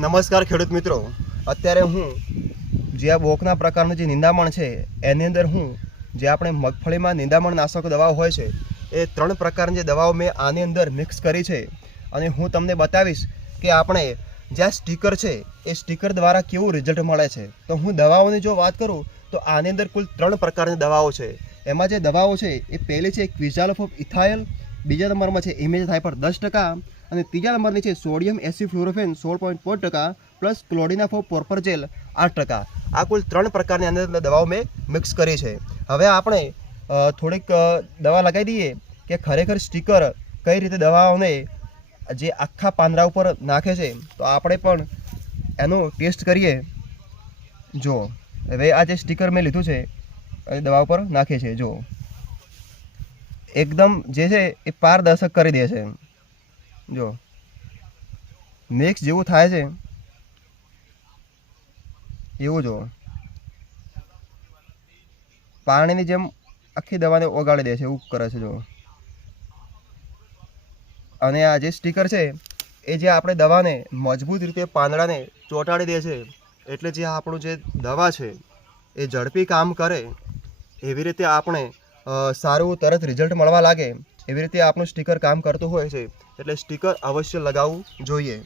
નમસ્કાર ખેડૂત મિત્રો, અત્યારે હું જે આ બોકના પ્રકારનું જે નિંદામણ છે એની અંદર હું જે આપણે મગફળીમાં નિંદામણ નાશક દવાઓ હોય છે એ 3 પ્રકારની જે દવાઓ મેં આની અંદર મિક્સ કરી છે અને હું તમને બતાવીશ કે આપણે જે આ સ્ટીકર છે એ સ્ટીકર દ્વારા કેવું રિઝલ્ટ મળે છે। તો હું દવાઓની જો વાત કરું તો આની અંદર કુલ 3 પ્રકારની દવાઓ છે। એમાં જે દવાઓ છે એ પહેલી છે ક્વિઝાલોફોપ ઇથાઇલ, બીજા નંબરમાં છે ઇમેજથાઇપર 10% અને ત્રીજા નંબરની છે સોડિયમ એસિફ્લોરોફેન 16.5% પ્લસ ક્લોડિનાફોપ પોર્પરજેલ 8%। આ કુલ 3 પ્રકારની અંદર દવાઓ મેં મિક્સ કરી છે। હવે આપણે થોડીક દવા લગાવી દઈએ કે ખરેખર સ્ટીકર કઈ રીતે દવાઓને જે આખા પાંદડા ઉપર નાખે છે, તો આપણે પણ એનો ટેસ્ટ કરીએ। જો હવે આ જે સ્ટીકર મેં લીધું છે એ દવા ઉપર નાખે છે, જો એકદમ જે છે એ પારદર્શક કરી દે છે। જો મિક્સ જેવું થાય છે એવું, જો પાણીની જેમ આખી દવાને ઓગાળી દે છે એવું કરે છે। જો અને આ જે સ્ટીકર છે એ જે આપણે દવાને મજબૂત રીતે પાંદડાને ચોંટાડી દે છે, એટલે જે આપણું જે દવા છે એ ઝડપી કામ કરે એવી રીતે આપણે સારું તરત રિઝલ્ટ મળવા લાગે એવી રીતે આપણું સ્ટીકર કામ કરતું હોય છે। એટલે સ્ટીકર અવશ્ય લગાવવું જોઈએ।